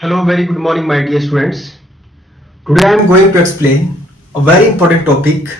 Hello, very good morning, my dear students. Today I am going to explain a very important topic.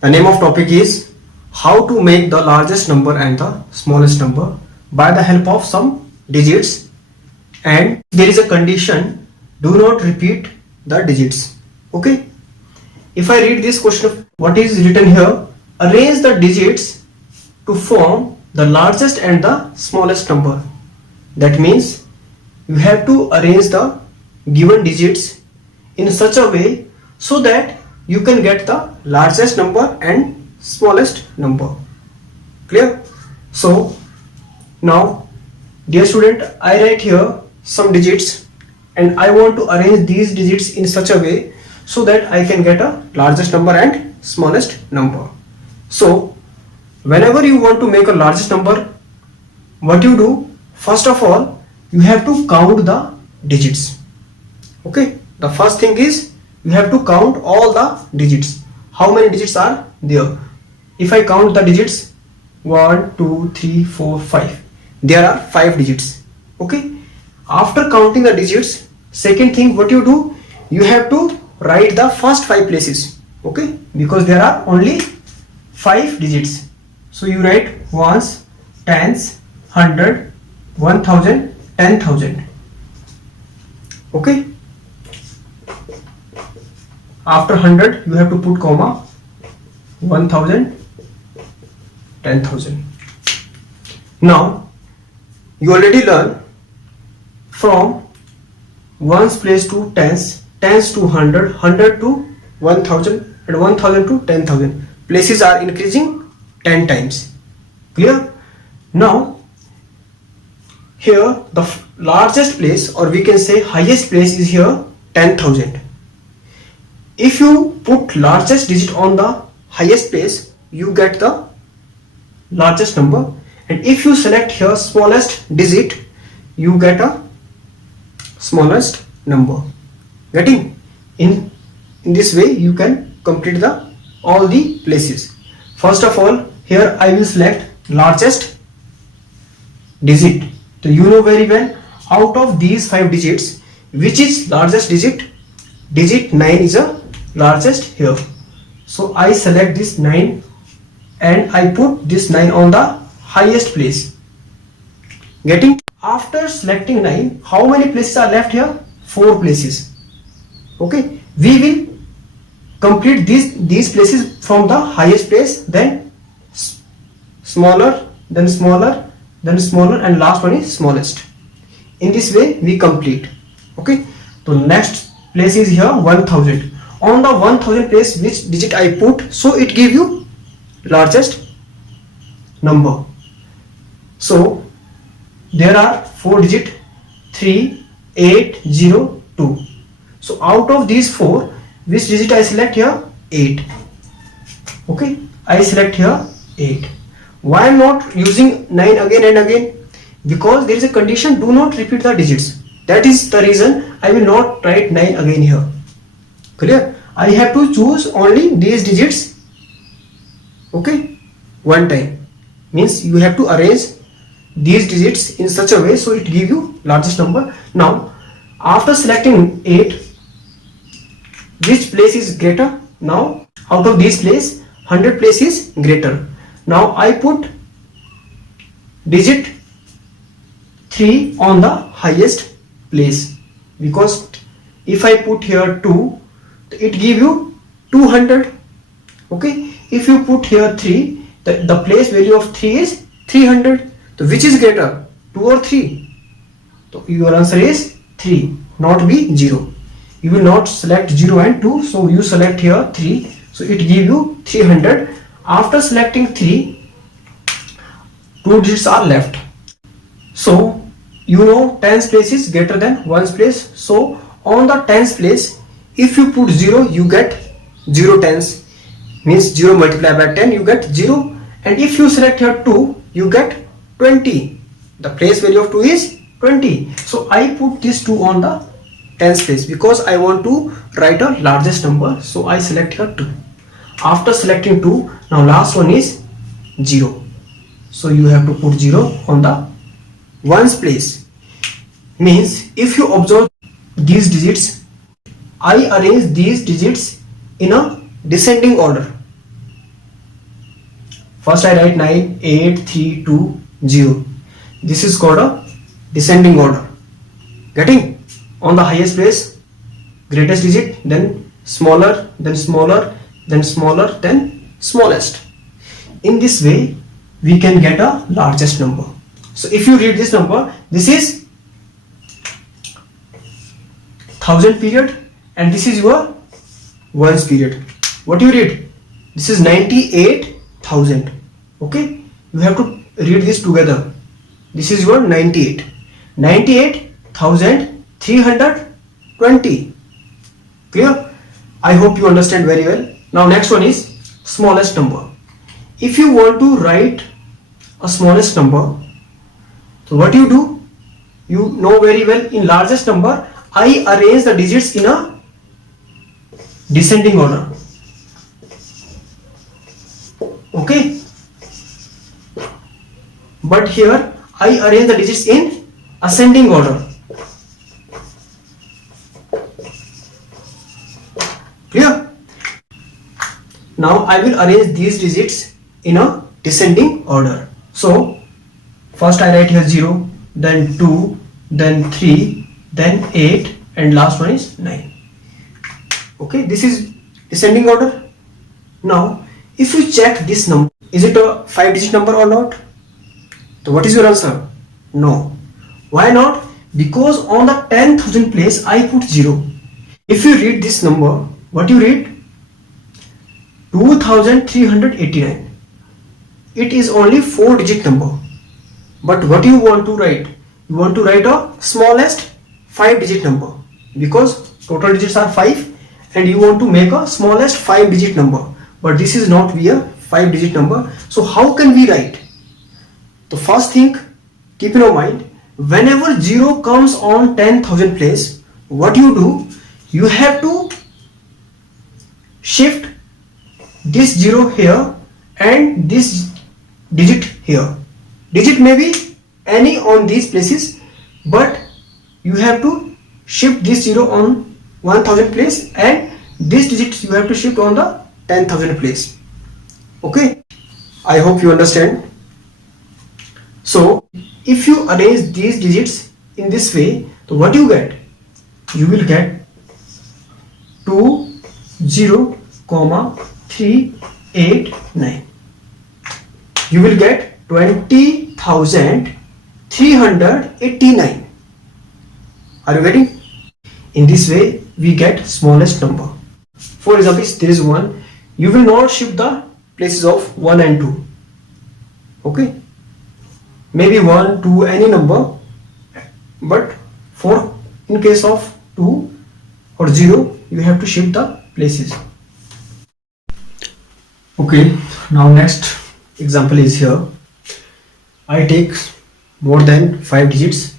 The name of topic is how to make the largest number and the smallest number by the help of some digits. And there is a condition: do not repeat the digits. Okay. If I read this question, what is written here? Arrange the digits to form the largest and the smallest number. That means you have to arrange the given digits in such a way so that you can get the largest number and smallest number. Clear? So now, dear student, I write here some digits and I want to arrange these digits in such a way so that I can get a largest number and smallest number. So whenever you want to make a largest number, what you do, first of all, you have to count the digits. Okay, the first thing is you have to count all the digits. How many digits are there? If I count the digits 1 2 3 4 5, there are 5 digits. Okay, after counting the digits, second thing what you do, you have to write the first 5 places. Okay, because there are only 5 digits, so you write ones, tens, 100, 1000, 10,000. Okay, after 100 you have to put comma, 1000, 10,000. Now you already learn from ones place to tens, tens to 100, 100 to 1000 and 1000 to 10,000. Places are increasing 10 times. Clear? Now here the largest place, or we can say highest place, is here 10,000. If you put largest digit on the highest place, you get the largest number, and if you select here smallest digit, you get a smallest number. Getting? In this way you can complete the all the places. First of all, here I will select largest digit. So you know very well, out of these 5 digits, which is largest digit? Digit 9 is a largest here. So I select this 9 and I put this 9 on the highest place. Getting? After selecting 9, how many places are left here? 4 places. Okay, we will complete these places from the highest place, then smaller, then smaller, then smaller, and last one is smallest. In this way we complete. Okay, so next place is here 1000. On the 1000 place, which digit I put, so it give you largest number. So there are 4 digit, 3 8 0 2. So out of these 4, which digit I select here? 8. Okay, I select here 8. Why I am not using 9 again and again? Because there is a condition: do not repeat the digits. That is the reason I will not write 9 again here. Clear? I have to choose only these digits. Okay, one time. Means you have to arrange these digits in such a way so it give you largest number. Now after selecting 8, which place is greater? Now out of these place, 100 place is greater. Now I put digit 3 on the highest place, because if I put here 2, it give you 200. Okay, if you put here 3, the place value of 3 is 300. So which is greater, 2 or 3? So your answer is 3, not be 0. You will not select 0 and 2, so you select here 3, so it give you 300. After selecting 3, 2 digits are left. So you know tens place is greater than ones place. So on the tens place, if you put 0, you get 0 tens. Means 0 multiplied by 10, you get 0. And if you select here 2, you get 20. The place value of 2 is 20. So I put this 2 on the tens place because I want to write a largest number. So I select here 2. After selecting 2, now last one is 0. So you have to put 0 on the ones place. Means if you observe these digits, I arrange these digits in a descending order. First I write 9, 8, 3, 2, 0. This is called a descending order. Getting? On the highest place, greatest digit, then smaller, then smaller, then smaller, then smallest. In this way, we can get a largest number. So if you read this number, this is 1000 period and this is your ones period. What you read? This is 98,000. Okay, you have to read this together. This is your 98. 98,320. Clear? I hope you understand very well. Now next one is smallest number. If you want to write a smallest number, so what you do? You know very well, in largest number I arrange the digits in a descending order. Okay, but here I arrange the digits in ascending order. Clear? Now I will arrange these digits in a descending order. So first I write here 0, then 2, then 3, then 8, and last one is 9. Okay, this is descending order. Now if you check this number, is it a 5-digit number or not? So what is your answer? No. Why not? Because on the 10,000 place I put 0. If you read this number, what you read? 2389. It is only 4-digit number. But what you want to write? You want to write a smallest 5-digit number, because total digits are 5 and you want to make a smallest 5-digit number. But this is not be a 5-digit number. So how can we write? The first thing, keep in your mind, whenever 0 comes on 10,000 place, what you do? You have to shift this 0 here and this digit here. Digit may be any on these places, but you have to shift this 0 on 1000 place and this digit you have to shift on the 10,000 place. Okay, I hope you understand. So if you arrange these digits in this way, so what you get? You will get 20,389. You will get 20,389. Are you getting? In this way we get smallest number. For example, there is 1. You will not shift the places of 1 and 2. Okay, maybe 1, 2, any number, but for in case of 2 or 0 you have to shift the places. Okay, now next example is here. I take more than 5 digits.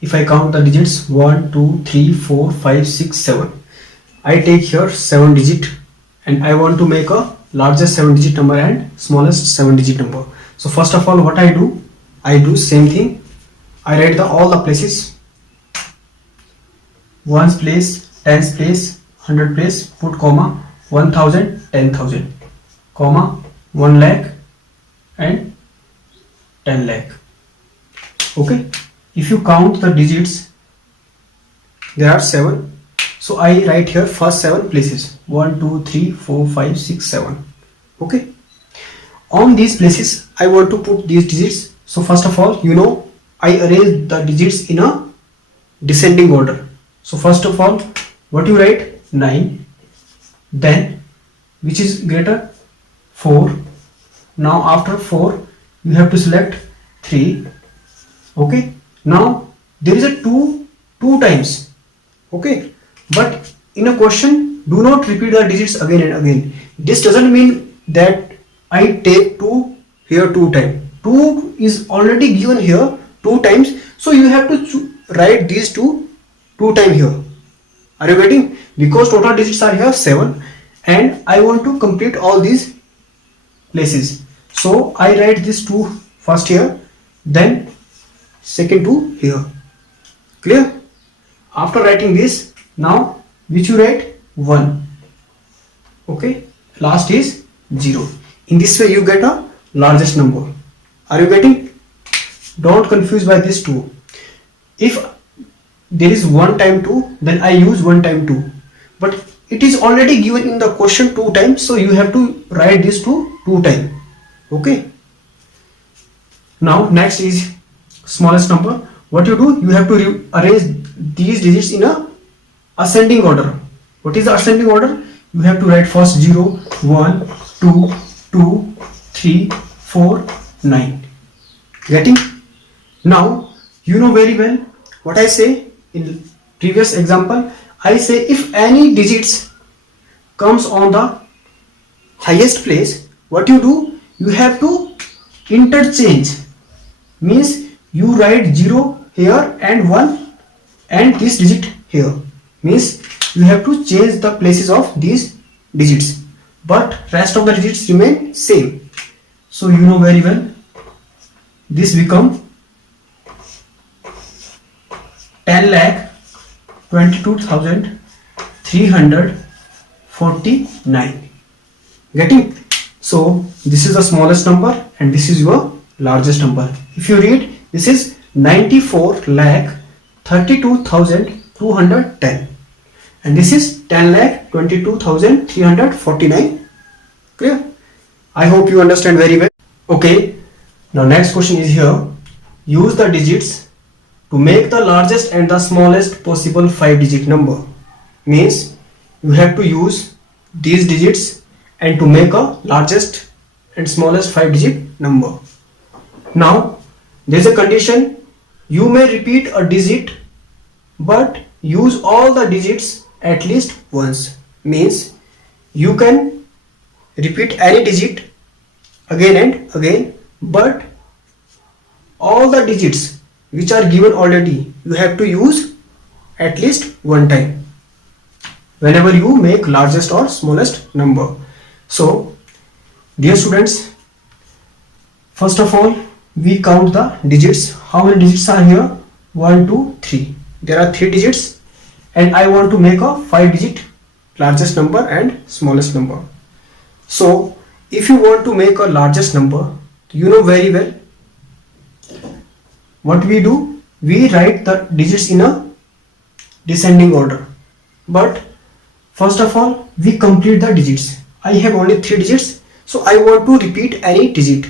If I count the digits 1, 2, 3, 4, 5, 6, 7, I take here 7 digit and I want to make a largest 7 digit number and smallest 7 digit number. So first of all, what I do same thing. I write all the places: ones place, tens place, 100 place, put comma, 1000, 10,000, comma, 1 lakh and 10 lakh. Okay, if you count the digits, there are 7. So I write here first 7 places: 1, 2, 3, 4, 5, 6, 7. Okay, on these places I want to put these digits. So first of all, you know, I arrange the digits in a descending order. So first of all, what you write? 9, then which is greater? 4. Now after 4 you have to select 3. Okay, now there is a 2 times. Okay, but in a question do not repeat the digits again and again. This doesn't mean that I take 2 here 2 times. 2 is already given here 2 times, so you have to write these 2 times here. Are you getting? Because total digits are here 7 and I want to complete all these places. So I write this 2 first here, then second 2 here. Clear? After writing this, Now which you write 1. Okay, last is 0. In this way you get a largest number. Are you getting? Don't confuse by this 2. If there is 1 time 2, then I use 1 time 2. But it is already given in the question 2 times, so you have to write this 2 times. Okay. Now next is smallest number. What you do? You have to arrange these digits in a ascending order. What is the ascending order? You have to write first 0, 1, 2, 2, 3, 4, 9. Getting? Now you know very well what I say in previous example. I say if any digits comes on the highest place, what you do? You have to interchange. Means you write 0 here and 1 and this digit here. Means you have to change the places of these digits, but rest of the digits remain same. So you know very well, this become 10,22,349. Getting? So this is the smallest number and this is your largest number. If you read, this is 94,32,210 and this is 10,22,349. Clear? I hope you understand very well. Okay, now next question is here. Use the digits to make the largest and the smallest possible 5-digit number. Means you have to use these digits and to make a largest and smallest 5-digit number. Now there is a condition. You may repeat a digit but use all the digits at least once. Means you can repeat any digit again and again, but all the digits which are given already you have to use at least one time whenever you make largest or smallest number. So dear students, first of all we count the digits. How many digits are here? 1, 2, 3. There are 3 digits and I want to make a 5-digit largest number and smallest number. So if you want to make a largest number, you know very well what we do. We write the digits in a descending order, but first of all we complete the digits. I have only 3 digits, so I want to repeat any digit.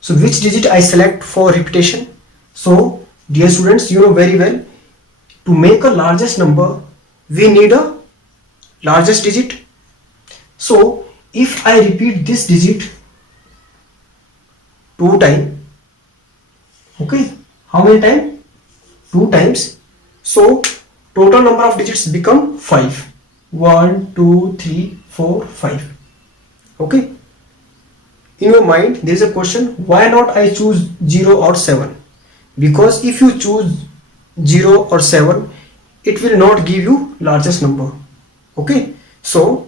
So which digit I select for repetition? So dear students, you know very well, to make a largest number we need a largest digit. So if I repeat this digit 2 times, okay, how many times? 2 times. So total number of digits become 5. 1, 2, 3, 4, 5. Okay. In your mind there is a question, why not I choose 0 or 7? Because if you choose 0 or 7, it will not give you largest number. Okay. So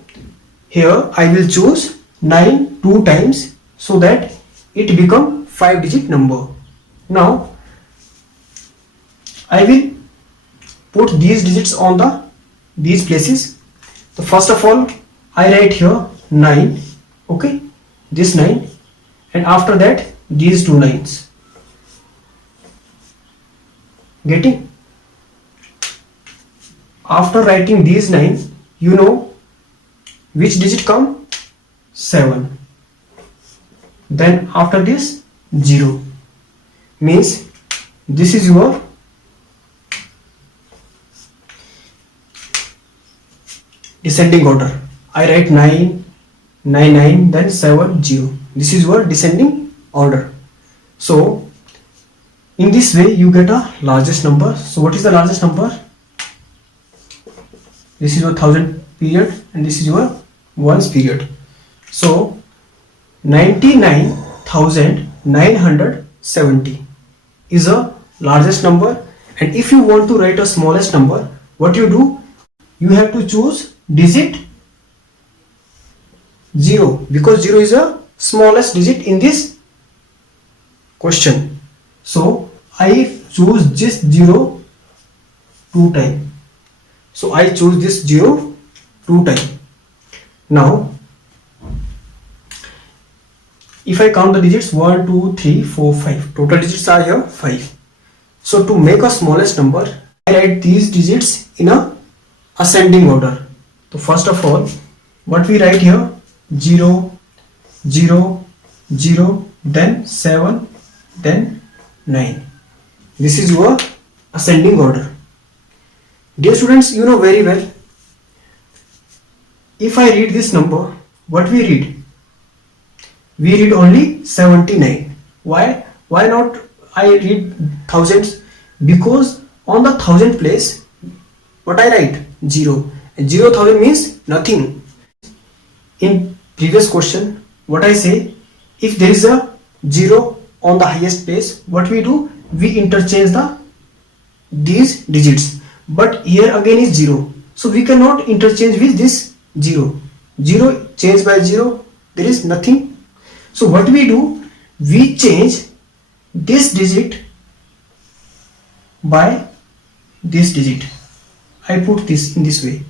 here I will choose 9 2 times so that it become 5-digit number. Now I will put these digits on these places. So first of all I write here 9. Okay, this 9, and after that these 2 9s. Getting? After writing these 9, you know which digit come? 7. Then after this 0. Means this is your descending order. I write 9, 9, 9, then 7, 0. This is your descending order. So in this way you get a largest number. So what is the largest number? This is your 1000 period and this is your ones period. So 99,970 is a largest number. And if you want to write a smallest number, what you do? You have to choose digit 0, because 0 is a smallest digit in this question. So I choose this 0 2 times. So I choose this 0 2 times. Now if I count the digits 1 2 3 4 5, total digits are here 5. So to make a smallest number, I write these digits in a ascending order. So first of all, what we write here, 0 0 0, then 7, then 9. This is your ascending order. Dear students, you know very well, if I read this number, what we read? We read only 79. Why? Why not I read thousands? Because on the thousand place, what I write? 0. And 0,000 means nothing. In previous question, what I say, if there is a 0 on the highest place, what we do? We interchange these digits. But here again is 0. So we cannot interchange with this 0. 0 changed by 0, there is nothing. So what we do? We change this digit by this digit. I put this in this way.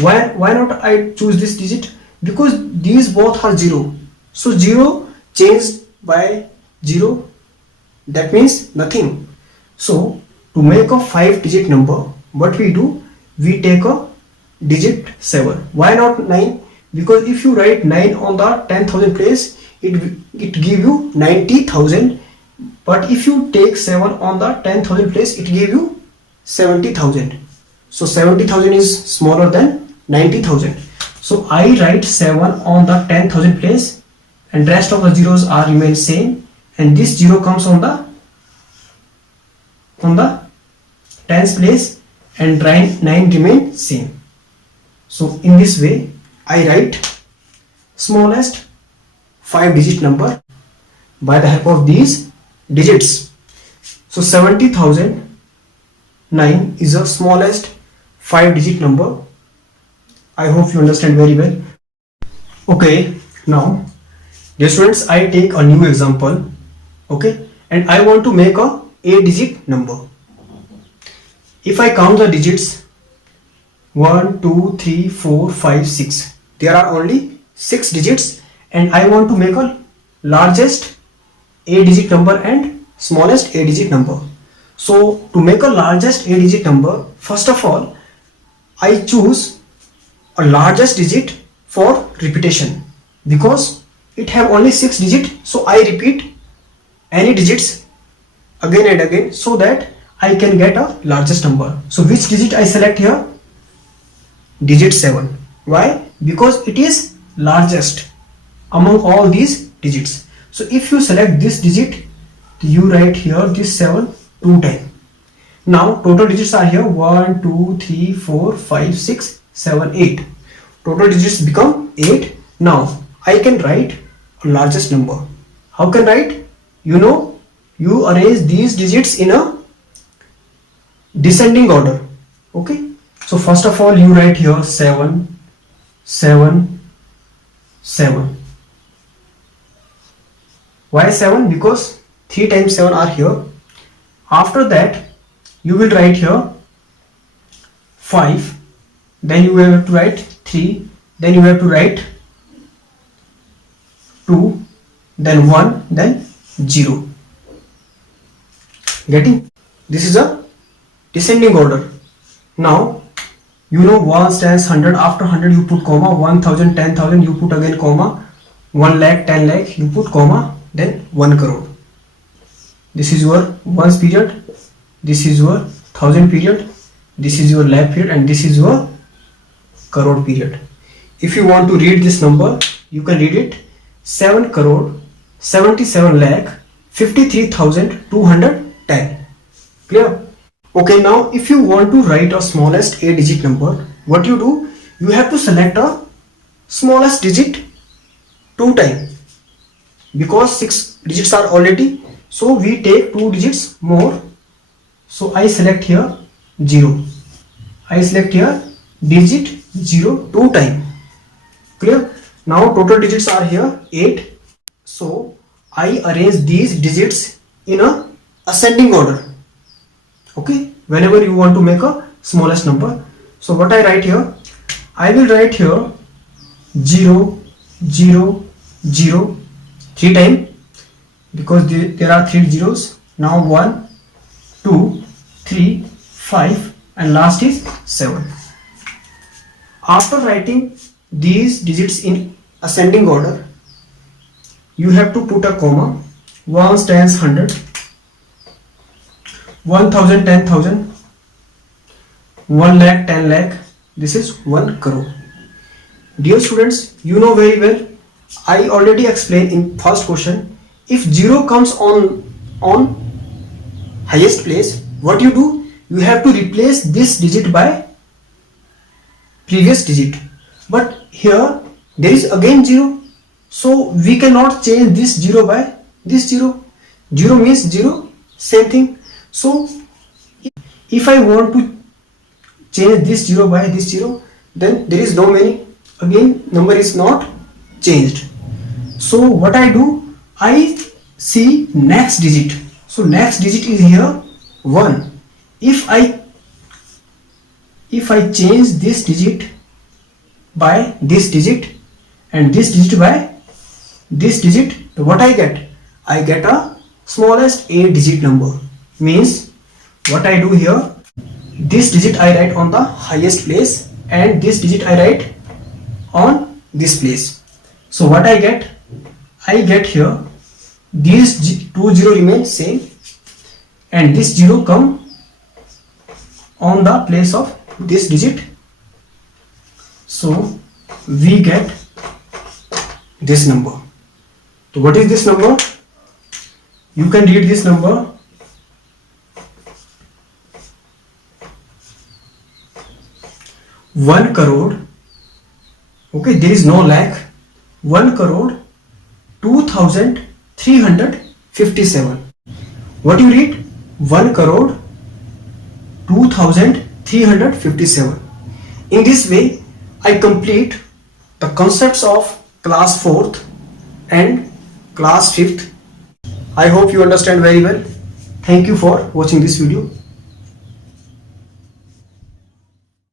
Why not I choose this digit? Because these both are 0. So 0 changed by 0, that means nothing. So to make a 5-digit number, what we do? We take a digit 7. Why not 9? Because if you write 9 on the 10,000 place, it give you 90,000. But if you take 7 on the 10,000 place, it give you 70,000. So 70,000 is smaller than 90,000. So I write 7 on the 10,000 place, and rest of the zeros are remain same, and this 0 comes on the tens place, and 9 remain same. So in this way I write smallest 5-digit number by the help of these digits. So 70,009 is the smallest 5-digit number. I hope you understand very well. Okay, now dear students, I take a new example. Okay, and I want to make a 8-digit number. If I count the digits 1 2 3 4 5 6, there are only 6 digits, and I want to make a largest 8-digit number and smallest 8-digit number. So to make a largest 8-digit number, first of all I choose a largest digit for repetition, because it have only 6 digits. So I repeat any digits again and again so that I can get a largest number. So which digit I select here? Digit 7. Why? Because it is largest among all these digits. So if you select this digit, you write here this 7 2 times. Now total digits are here 1 2 3 4 5 6 7 8. Total digits become 8. Now I can write a largest number. How can write? You know, you arrange these digits in a descending order. Okay, so first of all you write here 7 7 7. Why 7? Because 3 times 7 are here. After that you will write here 5, then you have to write 3, then you have to write 2, then 1, then 0. Getting? This is a descending order. Now you know 1 stands 100, after 100 you put comma, 1000 10,000 you put again comma, 1 lakh 10 lakh you put comma, then 1 crore. This is your ones period, this is your 1000 period, this is your lakh period, and this is your crore period. If you want to read this number, you can read it 7 crore 77 lakh 53,210. Clear? Okay, now if you want to write a smallest 8-digit number, what you do? You have to select a smallest digit 2 times, because 6 digits are already, so we take 2 digits more. So I select here 0. I select here digit 0 2 times. Clear? Now total digits are here 8. So I arrange these digits in a ascending order. Okay, whenever you want to make a smallest number. So what I write here? I will write here 0, 0, 0 3 times because there are 3 zeros. Now 1, 2, 3, 5 and last is 7. After writing these digits in ascending order, you have to put a comma. 1 tens 100, 1000 10,000, 1 lakh 10 lakh. This is 1 crore. Dear students, you know very well, I already explained in first question, if 0 comes on highest place, what you do? You have to replace this digit by previous digit. But here there is again 0. So we cannot change this 0 by this 0. 0 means 0, same thing. So if I want to change this 0 by this 0, then there is no meaning. Again number is not changed. So what I do? I see next digit. So next digit is here 1. If I change this digit by this digit and this digit by this digit, what I get? I get a smallest 8 digit number. Means what I do here, this digit I write on the highest place and this digit I write on this place. So what I get? I get here these 2 0 remain same and this 0 come on the place of this digit. So we get this number. So what is this number? You can read this number. One crore. Okay, there is no lakh. 1 crore 2,357. What you read? 1 crore 2,357. In this way, I complete the concepts of class 4th and class 5th. I hope you understand very well. Thank you for watching this video.